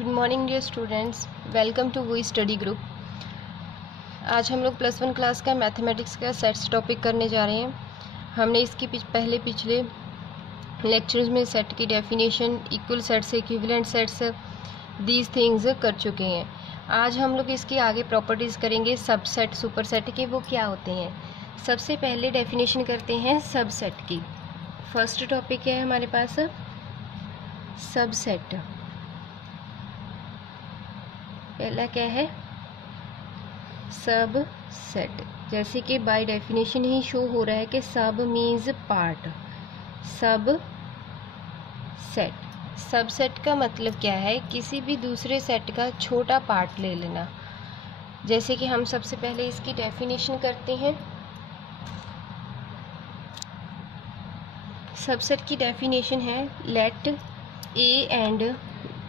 Good morning dear students, welcome to we study group. आज हम लोग +1 क्लास का मैथमेटिक्स का सेट्स टॉपिक करने जा रहे हैं। हमने इसकी पिछले लेक्चर्स में सेट की definition, equal sets, equivalent sets, these things कर चुके हैं। आज हम लोग इसकी आगे प्रॉपर्टीज़ करेंगे सबसेट, सुपरसेट के, वो क्या होते हैं। सबसे पहले डेफिनेशन करते हैं सबसेट की। फर्स्ट टॉपिक है हमारे पास सबसेट। पहला क्या है, सब सेट। जैसे कि बाय डेफिनेशन ही शो हो रहा है कि सब मीन्स पार्ट। सब सेट, सब सेट का मतलब क्या है, किसी भी दूसरे सेट का छोटा पार्ट ले लेना। जैसे कि हम सबसे पहले इसकी डेफिनेशन करते हैं। सबसेट की डेफिनेशन है, let A and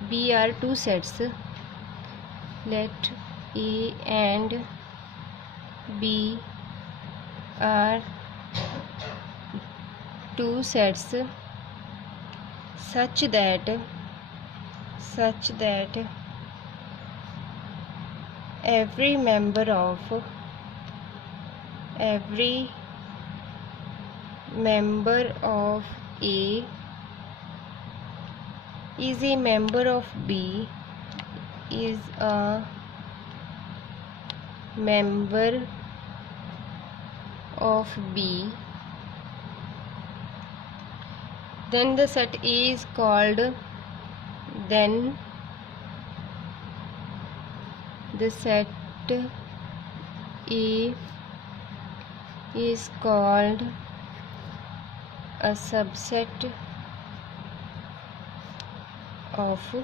B are two sets. Let A and B are two sets such that every member of A is a member of B is a member of B, then the set A is called, then the set A is called a subset of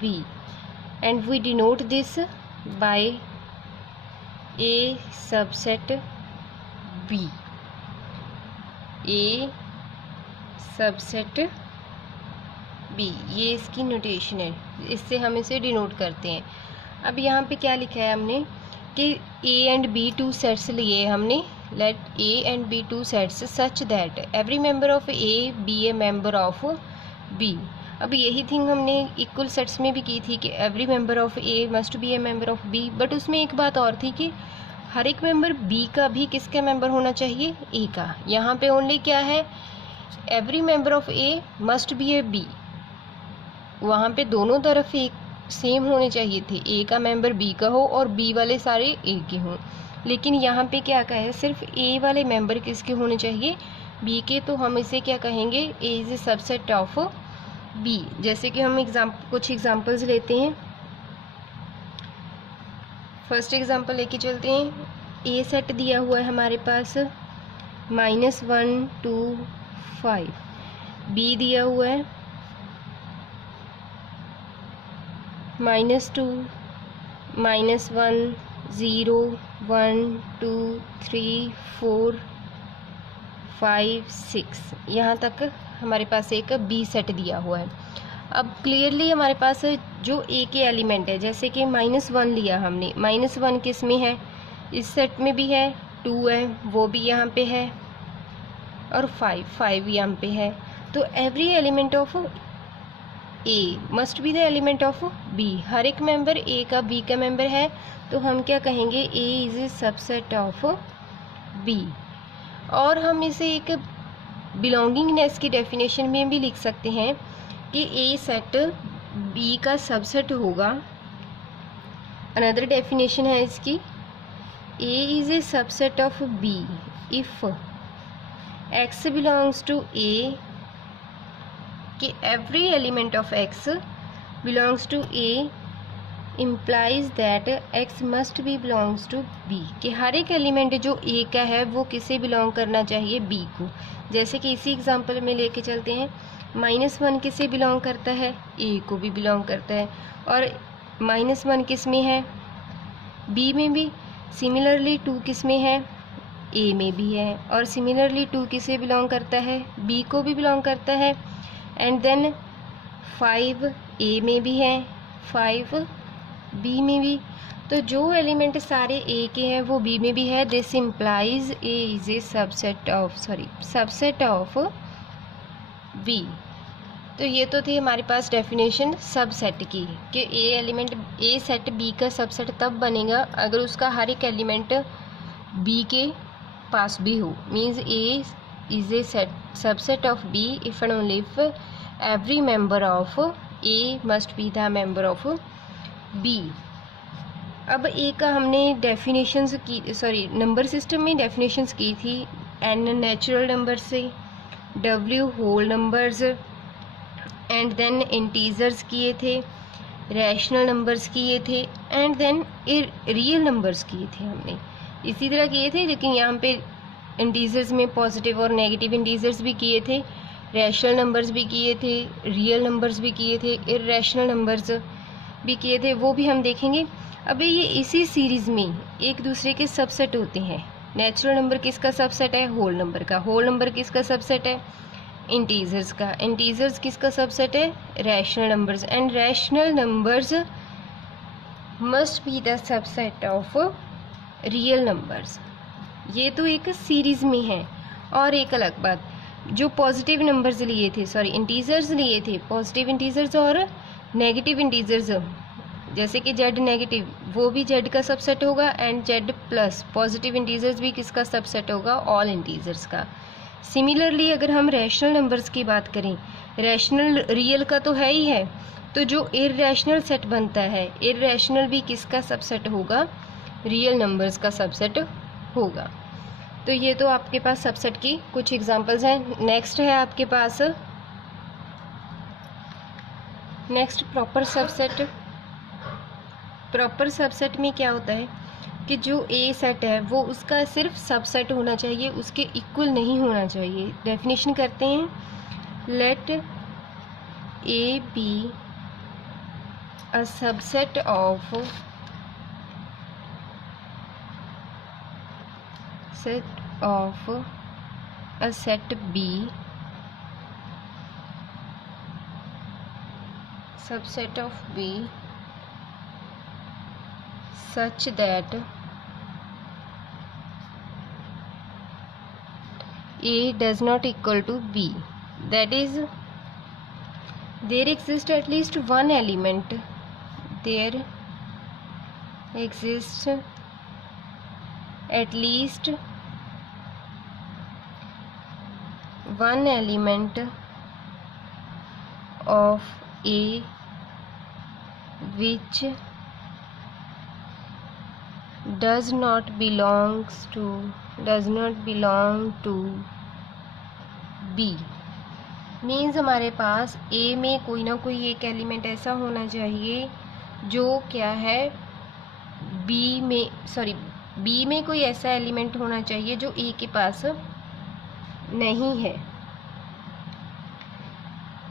B, and we denote this by A subset B. A subset B, ये इसकी notation है, इससे हम इसे denote करते हैं। अब यहाँ पे क्या लिखा है हमने कि A and B two sets लिए हमने। Let A and B two sets such that every member of A be a member of B। अब यही थिंग हमने इक्वल सेट्स में भी की थी कि every member of A must be a member of B, but उसमें एक बात और थी कि हर एक मेंबर बी का भी किसका मेंबर होना चाहिए, ए का। यहाँ पे ओनली क्या है, every member of A must be a B. वहाँ पे दोनों तरफ एक सेम होने चाहिए थे, ए का मेंबर बी का हो और बी वाले सारे ए के हों। लेकिन यहाँ पे क्या कहा है, सिर्फ ए वाले मेंबर किसके होने चाहिए, बी के। तो हम इसे क्या कहेंगे, A is a subset of B. जैसे कि हम कुछ एग्जांपल्स लेते हैं। फर्स्ट एग्जांपल लेके चलते हैं। ए सेट दिया हुआ है हमारे पास -1 2 5। बी दिया हुआ है -2 -1 0 1 2 3 4 5 6। यहाँ तक हमारे पास एक बी सेट दिया हुआ है। अब क्लियरली हमारे पास जो ए के एलिमेंट है, जैसे कि -1 लिया हमने, -1 किस में है, इस सेट में भी है, 2 है वो भी यहाँ पे है, और 5 यहाँ पे है। तो every element of A must be the element of B. हर एक मेंबर ए का बी का मेंबर है, तो हम क्या कहेंगे, A is a subset of B. और हम इसे एक बिलोंगिंगनेस की डेफिनेशन में भी लिख सकते हैं कि ए सेट बी का सबसेट होगा। अनदर डेफिनेशन है इसकी, A is a subset of B if x belongs to A, कि every element of x belongs to A implies that x must be belongs to B, कि हर एक element जो ए का है वो किसे बिलोंग करना चाहिए, बी को। जैसे कि इसी एग्जांपल में लेके चलते हैं, -1 किसे बिलोंग करता है, ए को भी बिलोंग करता है, और -1 किस में है, बी में भी। सिमिलरली 2 किस में है, ए में भी है, और सिमिलरली 2 किसे बिलोंग करता है, बी को भी बिलोंग करता है। एंड देन 5 ए में भी है, 5 बी में भी। तो जो एलिमेंट सारे ए के हैं वो बी में भी है। This implies A is a subset of B. तो ये तो थी हमारे पास डेफिनेशन सबसेट की कि ए सेट बी का सबसेट तब बनेगा अगर उसका हर एक एलिमेंट बी के पास भी हो। Means A is a subset of B if and only if every member of A must be the member of B. अब ए का हमने डेफिनेशंस की, नंबर सिस्टम में डेफिनेशंस की थी। एन नेचुरल नंबर से, W whole numbers, and then integers किए थे, रैशनल नंबर्स किए थे, एंड देन रियल नंबर्स किए थे हमने। इसी तरह किए थे, लेकिन यहाँ पे इंटीजर्स में पॉजिटिव और नेगेटिव इंटीजर्स भी किए थे, रैशनल नंबर्स भी किए थे, रियल नंबर्स भी किए थे, इर्रेशनल नंबर्स भी किए थे, वो भी हम देखेंगे। अब ये इसी सीरीज़ में एक दूसरे के सबसेट होते हैं। नेचुरल नंबर किसका सबसेट है? होल नंबर का। होल नंबर किसका सबसेट है? इंटीजर्स का। इंटीजर्स किसका सबसेट है? Rational numbers. And rational numbers must be the subset of real numbers. ये तो एक सीरीज़ में है। और एक अलग बात, जो पॉजिटिव नंबर्स लिए थे, इंटीजर्स लिए थे, पॉजिटिव इंटीजर्स और नेगेटिव इंटीजर्स, जैसे कि जेड नेगेटिव, वो भी जेड का सबसेट होगा, and Z plus positive integers भी किसका सबसेट होगा? ऑल इंटीजर्स का। सिमिलरली अगर हम रैशनल नंबर्स की बात करें, रैशनल रियल का तो है ही है, तो जो इर्रेशनल सेट बनता है, इर्रेशनल भी किसका सबसेट होगा? रियल नंबर्स का सबसेट होगा। तो ये तो आपके पास सबसेट की कुछ एग्जांपल्स हैं। नेक्स्ट है आपके पास प्रॉपर सबसेट। प्रॉपर सबसेट में क्या होता है कि जो ए सेट है वो उसका सिर्फ सबसेट होना चाहिए, उसके इक्वल नहीं होना चाहिए। डेफिनेशन करते हैं, let A be a subset of a set B, subset of B such that A does not equal to B. That is, there exists at least one element. There exists at least one element of A which does not belong to B। Means हमारे पास A में कोई ना कोई एक element ऐसा होना चाहिए जो क्या है, B में कोई ऐसा एलिमेंट होना चाहिए जो A के पास नहीं है।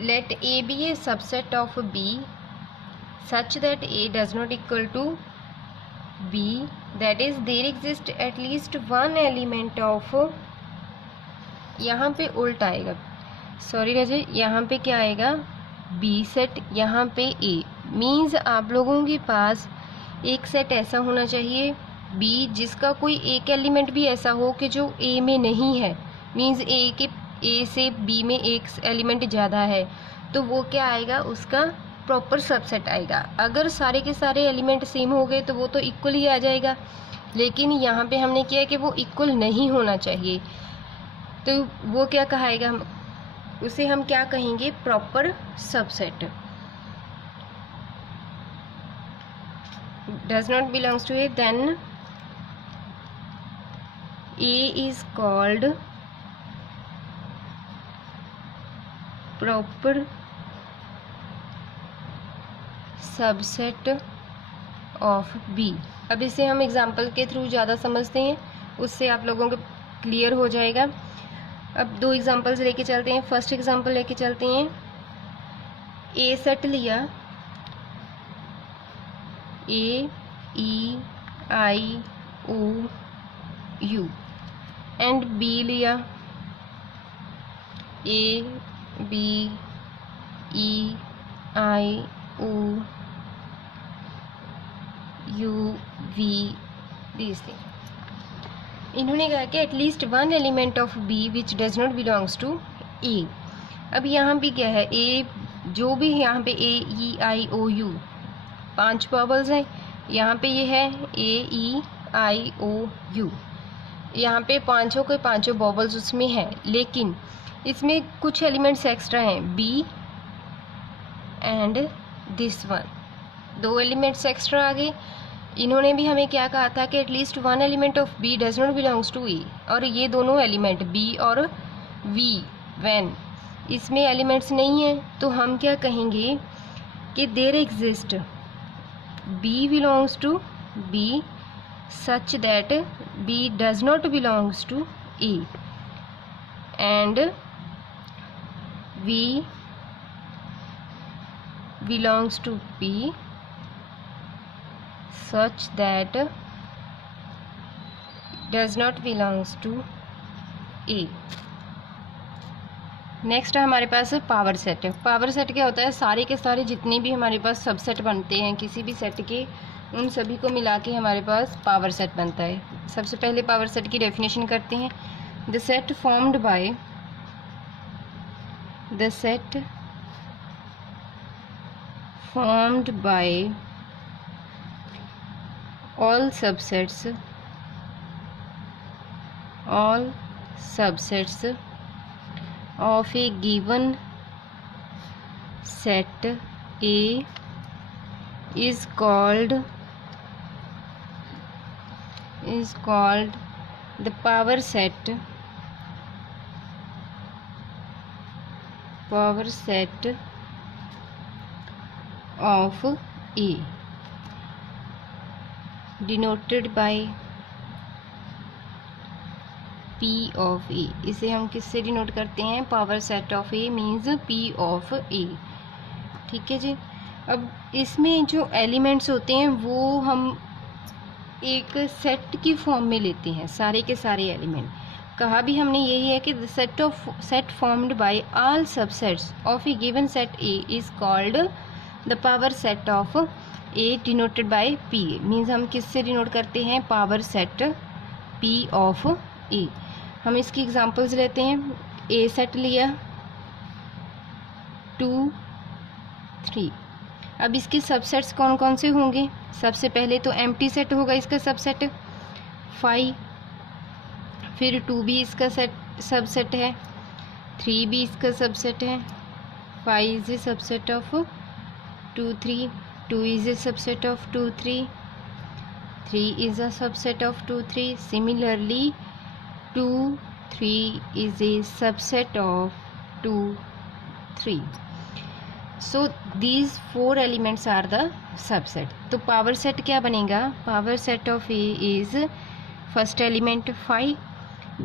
Let A be a subset of B such that A does not equal to B, that is there exists at least one element of, यहाँ पे उल्टा आएगा, रजय, यहाँ पे क्या आएगा? B सेट, यहाँ पे A। मीन्स आप लोगों के पास एक सेट ऐसा होना चाहिए B जिसका कोई एक एलिमेंट भी ऐसा हो कि जो A में नहीं है। मीन्स A से B में एक एलिमेंट ज़्यादा है, तो वो क्या आएगा? उसका प्रॉपर सबसेट आएगा। अगर सारे के सारे एलिमेंट सेम हो गए तो वो तो इक्वल ही आ जाएगा, लेकिन यहाँ पे हमने किया कि वो इक्वल नहीं होना चाहिए, तो वो क्या कहाएगा? उसे हम क्या कहेंगे? Proper subset. Does not belongs to A, then A is called proper subset of B. अब इसे हम एग्जांपल के थ्रू ज़्यादा समझते हैं, उससे आप लोगों को क्लियर हो जाएगा। अब दो एग्जांपल्स लेके चलते हैं। फर्स्ट एग्जांपल लेके चलते हैं, ए सेट लिया, A E I O U, and B लिया, A B E I O U V, these things। इन्होंने कहा कि at least one element of B which does not belongs to A। अब यहाँ भी क्या है? A जो भी यहाँ पे ए ई आई ओ यू 5 वॉवल्स हैं, यहाँ पे ये है ए ई आई ओ यू, यहाँ पे पांचों के पांचों वॉवल्स उसमें हैं, लेकिन इसमें कुछ एलिमेंट्स एक्स्ट्रा हैं, B and this one, 2 elements extra आ गए। इन्होंने भी हमें क्या कहा था कि at least 1 element of B does not belongs to A, और ये दोनों एलिमेंट बी और वी वैन इसमें एलिमेंट्स नहीं हैं, तो हम क्या कहेंगे कि there exist B belongs to B such that B does not belongs to A and V belongs to B such that does not belongs to A। Next हमारे पास पावर सेट है। पावर सेट क्या होता है, सारे के सारे जितने भी हमारे पास सबसेट बनते हैं किसी भी सेट के, उन सभी को मिला के हमारे पास पावर सेट बनता है। सबसे पहले पावर सेट की डेफिनेशन करते हैं। The set formed by all subsets of a given set A is called the power set of A, denoted by P of A। इसे हम किससे डिनोट करते हैं, power set of A means P of A। ठीक है जी। अब इसमें जो एलिमेंट्स होते हैं वो हम एक सेट की फॉर्म में लेते हैं, सारे के सारे एलिमेंट। कहा भी हमने यही है कि the set formed by all subsets of A given set A is called the power set of A denoted by P। Means हम किससे डिनोट करते हैं, power set P of A। हम इसकी एग्जांपल्स लेते हैं। ए सेट लिया 2 3। अब इसके सबसेट्स कौन कौन से होंगे, सबसे पहले तो एम्प्टी सेट होगा इसका सबसेट 5, फिर 2 भी इसका सबसेट है, 3 भी इसका सबसेट है, 5 is a subset of 2 3, 2 is a subset of 2 3, 3 is a subset of 2 3। Similarly 2 3 is a subset of 2 3। So these 4 elements are the subset। तो पावर सेट क्या बनेगा, power set of A is first element 5,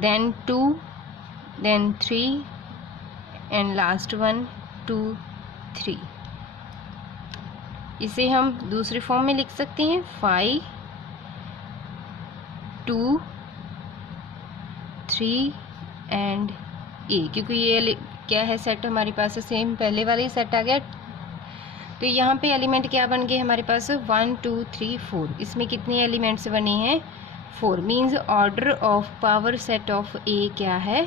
then 2, then 3 and last one 2 3। इसे हम दूसरे form में लिख सकते हैं 5 2 3 एंड A, क्योंकि ये क्या है सेट हमारे पास सेम पहले वाला ही सेट आ गया। तो यहाँ पे एलिमेंट क्या बन गए हमारे पास 1 2 3 4। इसमें कितने एलिमेंट्स बने हैं, 4। Means order of power set of A क्या है,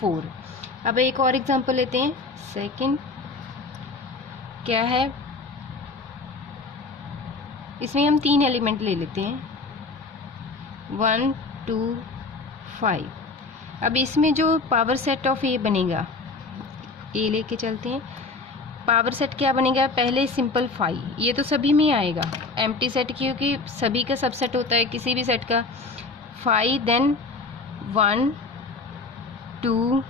4। अब एक और एग्जांपल लेते हैं। सेकंड क्या है, इसमें हम 3 एलिमेंट ले लेते हैं 1 2 5। अब इसमें जो पावर सेट ऑफ A बनेगा, A लेके चलते हैं। पावर सेट क्या बनेगा, पहले सिंपल 5, ये तो सभी में आएगा। एम्प्टी सेट क्योंकि सभी का सबसेट होता है किसी भी सेट का। 5 देन 1 2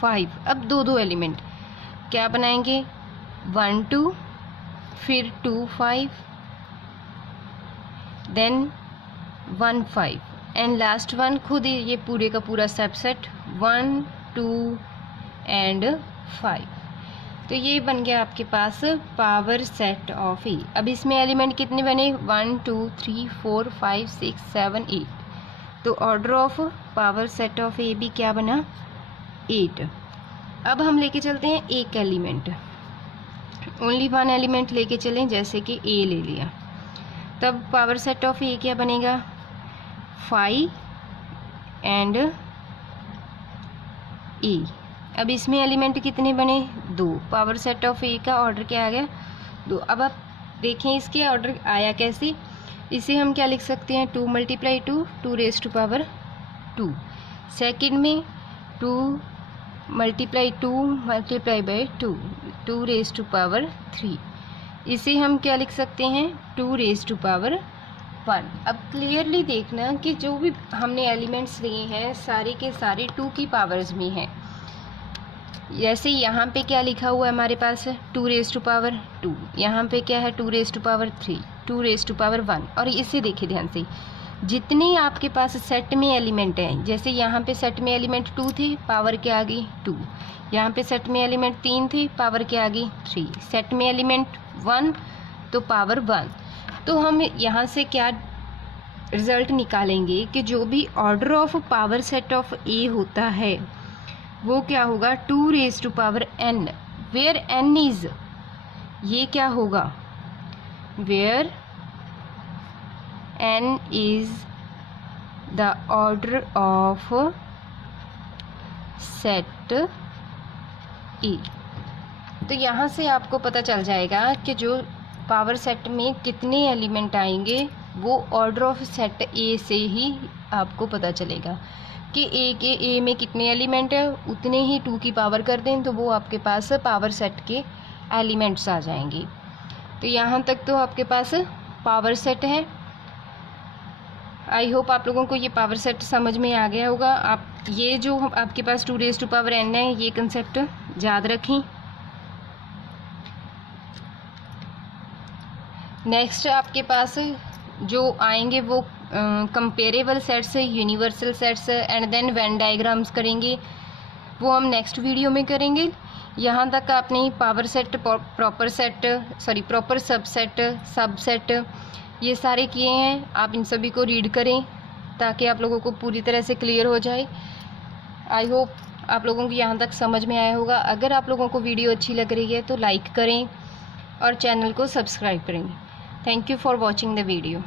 5। अब 2 एलिमेंट क्या बनाएंगे, 1 2 फिर 2 5 देन 1 5 एंड लास्ट वन खुद ही ये पूरे का पूरा सबसेट 1 2 एंड 5। तो ये बन गया आपके पास पावर सेट ऑफ ए। अब इसमें एलिमेंट कितने बने, 1 2 3 4 5 6 7 8। तो order of power set of A भी क्या बना, 8। अब हम लेके चलते हैं एक एलिमेंट, ओनली 1 एलिमेंट लेके चलें, जैसे कि ए ले लिया। तब पावर सेट ऑफ ए क्या बनेगा, 5 एंड ए। अब इसमें एलिमेंट कितने बने, 2। पावर सेट ऑफ ए का ऑर्डर क्या आ गया, 2। अब आप देखें इसके ऑर्डर आया कैसे, इसे हम क्या लिख सकते हैं, 2 × 2 2 रेज़ टू पावर 2। सेकंड में 2 × 2 × 2 2 रेज़ टू पावर 3। इसे हम क्या लिख सकते हैं, 2 रेज़ टू पावर 1। अब क्लियरली देखना कि जो भी हमने एलिमेंट्स लिए हैं सारे के सारे 2 की पावर्स में हैं। जैसे यहाँ पे क्या लिखा हुआ है हमारे पास है, 2 रेज़ टू पावर 2, यहाँ पे क्या है, 2 raise to power 3, 2 raise to power 1। और इसे देखिए ध्यान से, जितने आपके पास सेट में एलिमेंट हैं, जैसे यहाँ पे सेट में एलिमेंट 2 थे, पावर क्या आ गई 2। यहाँ पे सेट में एलिमेंट 3 थे, पावर क्या आ गई 3। सेट में एलिमेंट 1 तो पावर 1। तो हम यहाँ से क्या रिज़ल्ट निकालेंगे कि जो भी order of power set of A होता है वो क्या होगा, 2 raise to power n, where n is, ये क्या होगा, where n is the order of set A. तो यहाँ से आपको पता चल जाएगा कि जो पावर सेट में कितने एलिमेंट आएंगे वो ऑर्डर ऑफ सेट ए से ही आपको पता चलेगा कि ए में कितने एलिमेंट है, उतने ही 2 की पावर कर दें तो वो आपके पास पावर सेट के एलिमेंट्स आ जाएंगे। तो यहाँ तक तो आपके पास पावर सेट है। आई होप आप लोगों को ये पावर सेट समझ में आ गया होगा। आप ये जो आपके पास 2 रेज़ टू पावर n है, ये कंसेप्ट याद रखें। नेक्स्ट आपके पास जो आएंगे वो comparable sets, universal sets and then Venn diagrams करेंगे, वो हम नेक्स्ट वीडियो में करेंगे। यहाँ तक आपने पावर सेट, प्रॉपर सबसेट ये सारे किए हैं। आप इन सभी को रीड करें ताकि आप लोगों को पूरी तरह से क्लियर हो जाए। आई होप आप लोगों को यहाँ तक समझ में आया होगा। अगर आप लोगों को वीडियो अच्छी लग रही है तो लाइक करें और चैनल को सब्सक्राइब करें। Thank you for watching the video.